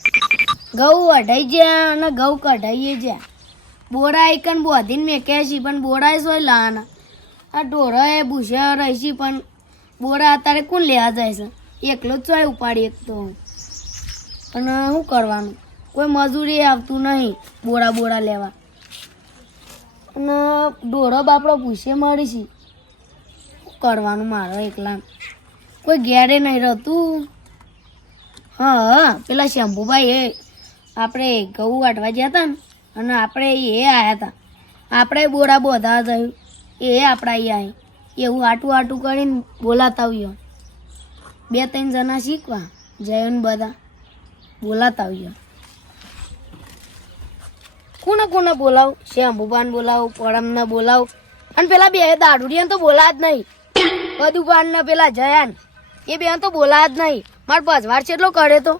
ઘઉં વઢાઈ જ્યાં અને ઘઉં કઢાઈએ જ્યાં બોરા એકન બોધીને મેક્યા છે પણ બોરા સોય લાના આ ઢોરાએ ભૂસ્યા રહી પણ બોરા અત્યારે કોણ લેવા જાય છે એકલો જ ચોય ઉપાડી એક તો અને શું કરવાનું કોઈ મજૂરી આવતું નહીં બોરા લેવા અને ઢોરો બાપડો ભૂસે મળી છે શું કરવાનું મારો એકલા કોઈ ઘેરે નહીં રહેતું હા પેલા શંભુભાઈ એ આપણે ઘઉં વાટવા ગયા હતા ને અને આપણે એ આવ્યા હતા આપણે બોરા બોધા થયું એ આપણા અહીંયા એવું આટું કરીને બોલાતા આવ્યો 2-3 જણા શીખવા જયન બધા બોલાતા આવ્યો કોને બોલાવું શંભુભાઈને બોલાવું પડમને બોલાવું અને પેલા બે દારૂડિયાને તો બોલા જ નહીં બધું ને પેલા જયાન એ બે તો બોલા જ નહીં મારે ભજવાર છે એટલો કરે તો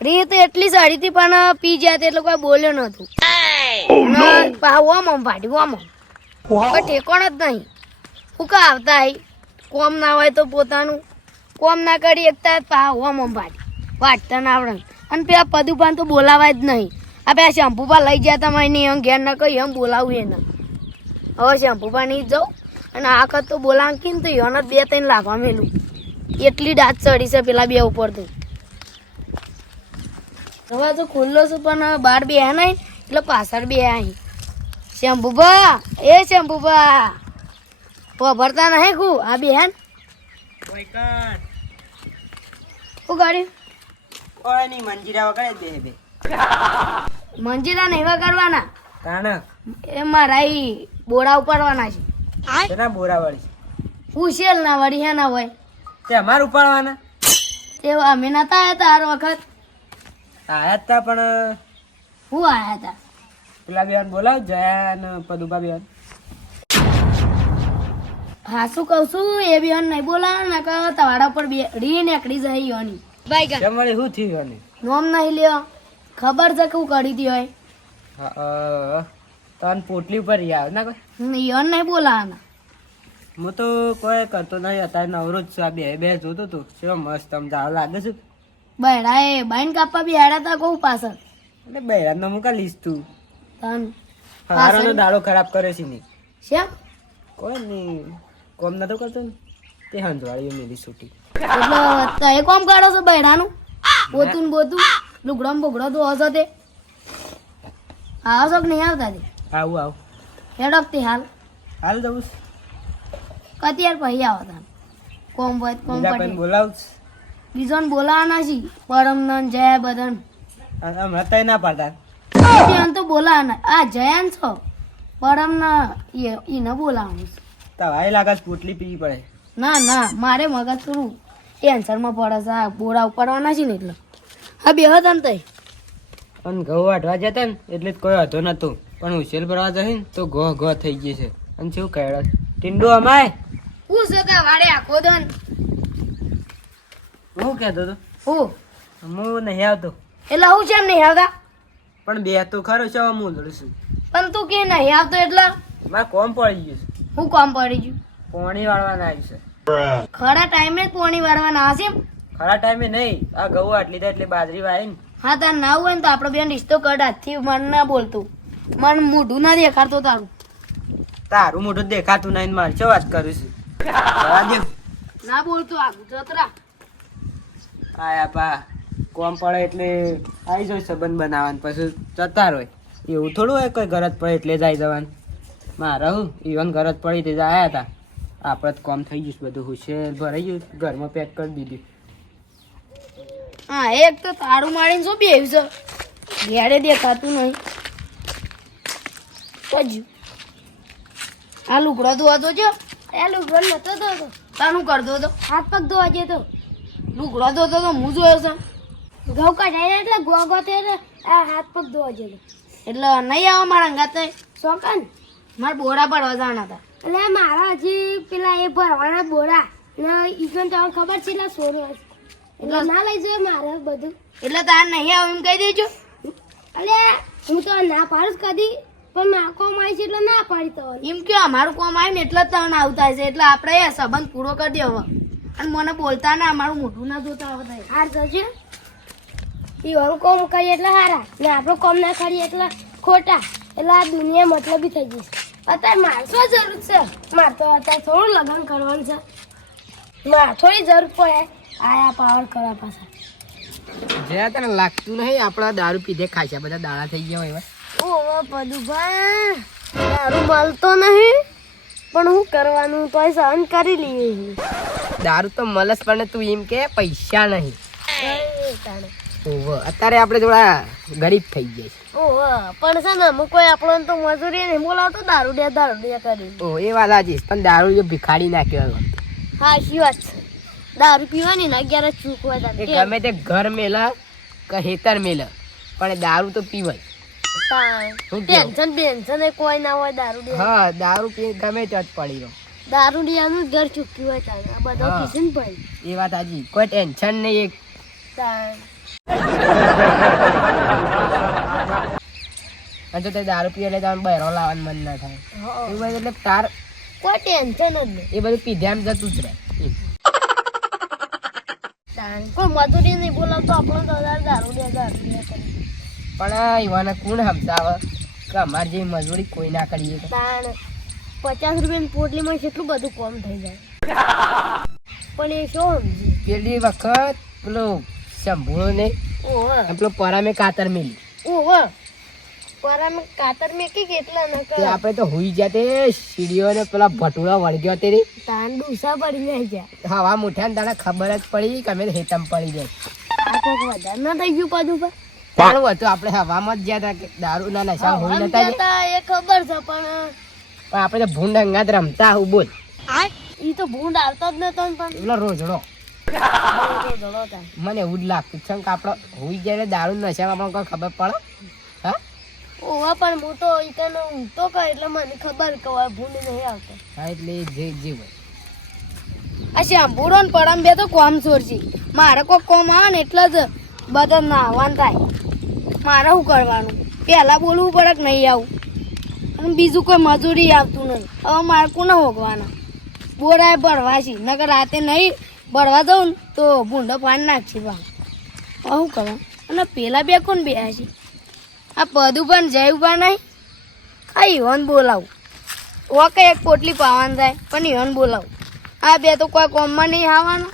રીત એટલી સારી હતી પણ પી જાય એટલે કોઈ બોલ્યો નતું ઓમ ભાડી ઓમ કોઈ ઠેકોણ જ નહીં હું કા આવતા કોમ ના હોય તો પોતાનું કોમ ના કરી એકતા ઓમ ભાડી વાટતા ના આવડે અને પેલા પદુપાન તો બોલાવાય જ નહીં આ પેલા શંભુપા લઈ ગયા તા મને એમ ઘેર ના કહી એમ બોલાવું એને હવે શંભુપા નહીં જાઉં અને આ વખત તો બોલાવું ને તો એને 2-3 લાખવા મેલું એટલી દાંત ચડી છે પેલા બે ઉપર તો હવે તો ખુલ્લો છું પણ બહાર બે નહીં એટલે પાછળ બે અહીં શંભુભા ભરતા નહીં કુ આ બે હેન શું ગાડી મંજીરા નહીં વગાડવાના એ મારા બોરા ઉપાડવાના છે બોરા વાળી પૂછેલ ના વળી હે ના હોય તે અમાર ઉપાડવાના તે અમે નતા આવ્યા હર વખત આયા તા પણ હું આયા હતા પેલા બેન બોલાવ જયા ને પદુબા બેન હા શું કહું છું એ બેન નહીં બોલાવ ને કે તમારા પર બે રી નીકળી જાય યોની ભાઈ કા તમારે શું થયું યોની નોમ નહીં લ્યો ખબર છે કે હું કરી દી હોય તન પોટલી ઉપર યાર ના કોઈ યોન નહીં બોલાવાના હું તો કોઈ કરતો નહીં અત્યારે નવરો જ છું આ બે જોતો તો કેવો મસ્ત આમ જાવ લાગે છે બૈરા એ બાઈન કાપવા બી હેડા તા કહું પાછળ એટલે બૈરાનો મુકા લીસ તું તન હારાનો દાડો ખરાબ કરે છે નહીં શેમ કોઈ નહીં કોમ નતો કરતો ને તે હંજવાળીઓ મેલી છૂટી એટલે તે કોમ કાઢો છો બૈરાનું બોતું ને બોતું લુગડો ને બુગડો તો હશો તે આવો છો કે નહીં આવતા તે આવું હેડકતી હાલ જવું કતિયાર પછી આવો તા કોમ હોય કોમ બીજા પડી પણ બોલાવ બીજોને બોલાવાના છે પરમનન જય બદન હમણાં તય ના પાડતા બેન તો બોલાવાના આ જયાન છો પરમના એને બોલાવાનું છે તવાય લાગે છે પોટલી પીવી પડે ના મારે મગજ થોડું ટેન્શનમાં પડે છે આ બોરા ઉપાડવાના છે ને એટલે હા બે હતા ને તઈ અને ઘઉં વાટવા જતા ને એટલે જ કોઈ હતો નતો પણ ઉછેલ ભરવા જશે ને તો ઘો થઈ ગઈ છે અને શું કહેવાય ટીંડો અમાય હું છે કે વાડે આખો દન હું કહેતો હતો હું નહીં આવતો એટલે હું છે એમ નહીં આવતા પણ બે તો ખરો છે હું લડું છું પણ તું કે નહીં આવતો એટલે મારે કોમ પડી ગયું છે હું કામ પડી ગયું પોણી વાળવાના આવી છે ખરા ટાઈમે જ પોણી વારવાના હશે એમ ખરા ટાઈમે નહીં આ ઘઉં આટલી થાય એટલે બાજરી વાય ને હા તાર ના હોય ને તો આપણો બેન રિશ્તો કર હાથથી મન ના બોલતું મન મોઢું ના દેખાડતો તારું તારું મોઢું દેખાતું નહીં મારે શું વાત કરું છું જવા દે ના બોલતું આગું જતરા આયા પા કોમ પડે એટલે આવી જાય સંબંધ બનાવવાનું પછી જતા હોય એવું થોડું હોય કોઈ ગરજ પડે એટલે જાય જવાનું મારા હું ઇવન ગરજ પડી તે આવ્યા હતા આપણે જ કોમ થઈ ગયું બધું હુશેર ભરાઈ ગયું ઘરમાં પેક કરી દીધું હા એક તો તારું મારીને શું બેવ્યું છે ઘેરે દેખાતું નહીં કજ્યું આ લુગડો ધોવા તો જો એ લુગડો નતો ધોતો તાનું કરતો હતો હાથ પગ ધોવા જતો લુગડો ધોતો તો હું જોયો છે ઘઉં કાઢાય એટલે ગોગો એટલે આ હાથ પગ ધોવા જતો એટલે નહીં આવો મારા અંગાત શોખન મારે બોરા પડવા જવાના હતા એટલે મારા હજી પેલા એ ભરવાના બોરા ને ઈગન તમને ખબર છે એટલે સોનું એટલે ના લઈ જાય મારે બધું એટલે તાર નહીં આવ એમ કહી દેજો અલે હું તો ના પાડું કદી પણ ના કોમ આવી છે એટલે ના પાડી તો એમ કે અમારું કોમ આવ્યું ને એટલે જ તને આવતા છે એટલે આપણે સંબંધ પૂરો કરી દેવો અને મને બોલતા ના અમારું મોઢું ના જોતા આવતા હાર જશે ઈવાનું કોમ કરીએ એટલે સારા ને આપણું કોમ ના કરીએ એટલે ખોટા એટલે આ દુનિયા મતલબી થઈ ગઈ છે અત્યારે મારે શું જરૂર છે મારે તો અત્યારે થોડું લગ્ન કરવાનું છે મારે થોડી જરૂર પડે આયા પાવર કરવા પાછા જે તને લાગતું નહીં આપણા દારૂ પીધે ખાશા બધા દાડા થઈ ગયા હોય ઓહો પદુભા દારૂ મળતો નહીં પણ હું કરવાનું તો સહન કરી લઈએ દારૂ તો મળસ પણ તું એમ કે પૈસા નહીં તાણે ઓહો અત્યારે આપણે થોડા ગરીબ થઈ ગયા છે ઓહો પણ છે ને અમુક કોઈ આપણને તો મજૂરી નહીં બોલાવતો દારૂ દે કરી ઓહ એ વાત સાચી પણ દારૂ જો ભિખાડી નાખ્યો હા શી વાત છે દારૂ પીવાની ના અગિયાર ચૂકવા એ ગમે તે ઘર મેલા કે હેતર મેલા પણ દારૂ તો પીવાય શું કેવું? ટેન્શન કોઈ ના હોય દારૂ દે હા દારૂ પી ગમે ત્યાં જ પડી રહ્યો દારૂ દિયાનું ઘર ચૂક્યું હોય તારે આ બધા હા. પીસીને પડી એ વાત સાચી કોઈ ટેન્શન નહીં એક અને જો તે દારૂ પીએ એટલે તમને બહેરો લાવવાનું મન ના થાય એવું બધું એટલે તાર કોઈ ટેન્શન જ નહીં એ બધું પીધ્યામ જતું જ રહે કોઈ મજૂરી નહીં બોલાવતો આપણને તો દારૂ દે કરી પણ એવાને કોણ સમજાવે કે અમારે જેવી મજૂરી કોઈ ના કરીએ તો. તાણ 50 રૂપિયાની પોટલીમાં કેટલું બધું કોમ થઈ જાય પણ એ શું સમજી પેલી વખત પેલો શંભુળો ને ઓહો પેલો પરામે કાતર મેલી ઓહો પર અમે કાતર મેકી કેટલા ન તે આપણે તો હુઈ જાતે સીડીઓ ને પેલા ભટુડા વળગ્યો તે રી તાન ડૂસા પડી જાય છે હવા મુઠ્યા ને તને ખબર જ પડી કે અમે હેતમ પડી જાય આ કોક વધારે ના થઈ ગયું પાછું પણ હતું આપણે હવામાં જ ગયા હતા કે દારૂ ના નશા હોય નતા ગયા. એ ખબર છે પણ પણ આપણે તો ભૂંડ અંગાત રમતા હું બોલ ઈ તો ભૂંડ આવતો જ નતો ને પણ પેલો રોજડો જડો તા મને એવું જ લાગતું છે કે આપણે હુઈ જાય એટલે દારૂ નશામાં આપણને કોઈ ખબર પડે હા ઓવા પણ હું તો ઈ તને ઊંઘતો કર એટલે મને ખબર કે હવે ભૂંડ નહીં આવતો હા એટલે જે જે હોય આ શાંભુડો ને પરમ બે તો કોમ છોડશી મારે કોઈ કોમ આવે ને એટલે જ બધા નાહવાન થાય મારે શું કરવાનું પહેલા બોલવું પડે કે નહીં આવું અને બીજું કોઈ મજૂરી આવતું નહીં હવે મારે કોને હોગવાના બોરાએ ભરવા છે નકર રાતે નહીં ભરવા દઉં ને તો ભૂંડો પાણી નાખશે બા શું કરવા અને પેલા બે કોણ બે છે આ પદું પણ જયું પણ નહીં આ ઈવન બોલાવું ઓકે એક પોટલી પાવાનું થાય પણ ઈવન બોલાવું આ બે તો કોઈ કોમમાં નહીં આવવાનું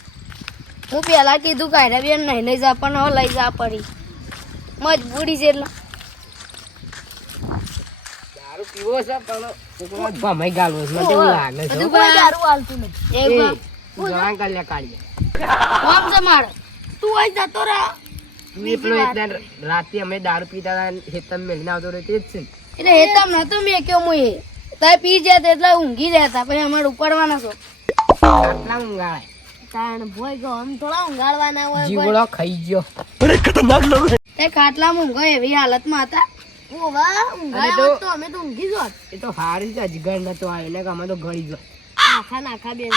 હું પહેલાં કીધું કાયરા બેન નહીં લઈ જા પણ હવે લઈ જા પડી મજબૂરી છે એટલે દારૂ પીવો છે પણ ભમાઈ ગાલવો છે મને એવું લાગે છે બધું કોઈ દારૂ હાલતું નથી જવાન કાલ્યા કાઢીએ કોમ છે મારે તું અહીં જતો રહે તું એટલો એકદમ રાતે અમે દારૂ પીતા હતા હેતમ મેળીને આવતો રહ્યો તે જ છે ને. એટલે એ તમ નતો મેં કેવું હું એ તારે પી જતા એટલે ઊંઘી જતા પછી અમારે ઉપાડવાના છો આટલા ઊંઘાળાય કારણ ભોય ગયો આમ થોડા ઊંઘાડવાના હોય જીવડો ખાઈ ગયો તે ખાટલામાં ઊંઘો એવી હાલતમાં હતા ઓ વાહ ઊંઘાડ્યા તો અમે તો ઊંઘી જોત એ તો હારી જ અજગર નતો આવ્યો એટલે કે અમે તો ગળી ગયો નાખા બે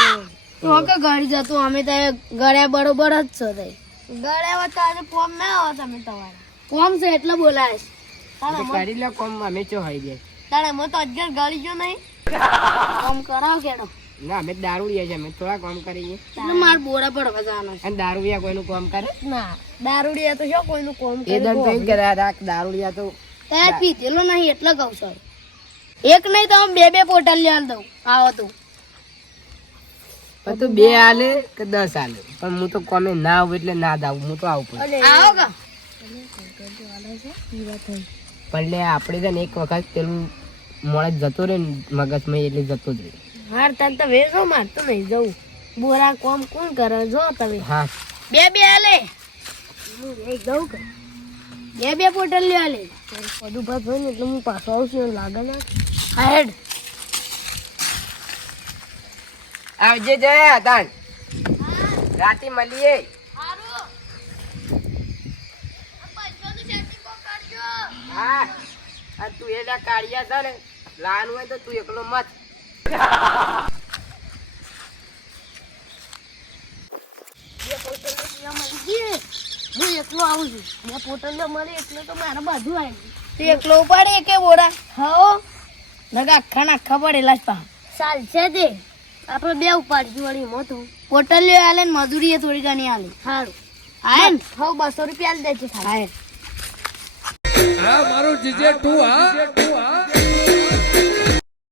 તો કે ગળી જતો અમે તો ગળ્યા બરોબર જ છો તઈ ગળ્યા તો આજે ફોર્મ ના આવો તમે તમારા ફોર્મ છે એટલે બોલાય કરી લે કોમ અમે ચો હાઈ ગયા તારે મો તો અજગર ગળી ગયો નહીં કામ કરાવ કેડો ના અમે દારૂ લઈએ છીએ અમે થોડા કામ કરીએ એટલે માર બોરા પડવા જવાનો છે અને દારૂડિયા કોઈનું કામ કરે ના દારૂડિયા તો શું કોઈનું કોમ એ દન તો એમ કર્યા હતા કે દારૂડિયા તો તાર પીધેલો નહીં એટલે કહું છું એક નહીં તો હું બે બે પોટલ લેવા દઉં આવો તું પણ તું 2 આલે કે 10 આલે પણ હું તો કોમે ના આવું એટલે ના દાવું હું તો આવું પડે આવો કા પણ લે આપણે છે ને એક વખત પેલું મોડે જતો રહે ને મગજમાં એટલે જતો જ રહે હાર તને તો વેચો મારતો નહીં જવું બોરા કોમ કોણ કરે જો તમે હા બે બે આલે એક દઉં કે બે બે પોટલ લેવા લે બધું ભાત હોય ને એટલે હું પાછો આવશું એવું લાગે ને હા હેડ આવજે જયા તાન રાતે મળીએ હા આ તું એના કાઢિયા છે ને લાન હોય તો તું એકલો મત હું એકલો આવું છું બે પોટલ મળી એટલે તો મારે બધું આવી તું એકલો ઉપાડી કે બોરા હો નગા આખા ના આખા પડેલા જ પા ચાલ છે તે આપણે બે ઉપાડી વળી મોટું પોટલ આલે ને મજૂરી થોડી ઘણી આલે સારું આય ને હવે 200 રૂપિયા આલી દેજે ખાલી. આ મારું જીજે તું હા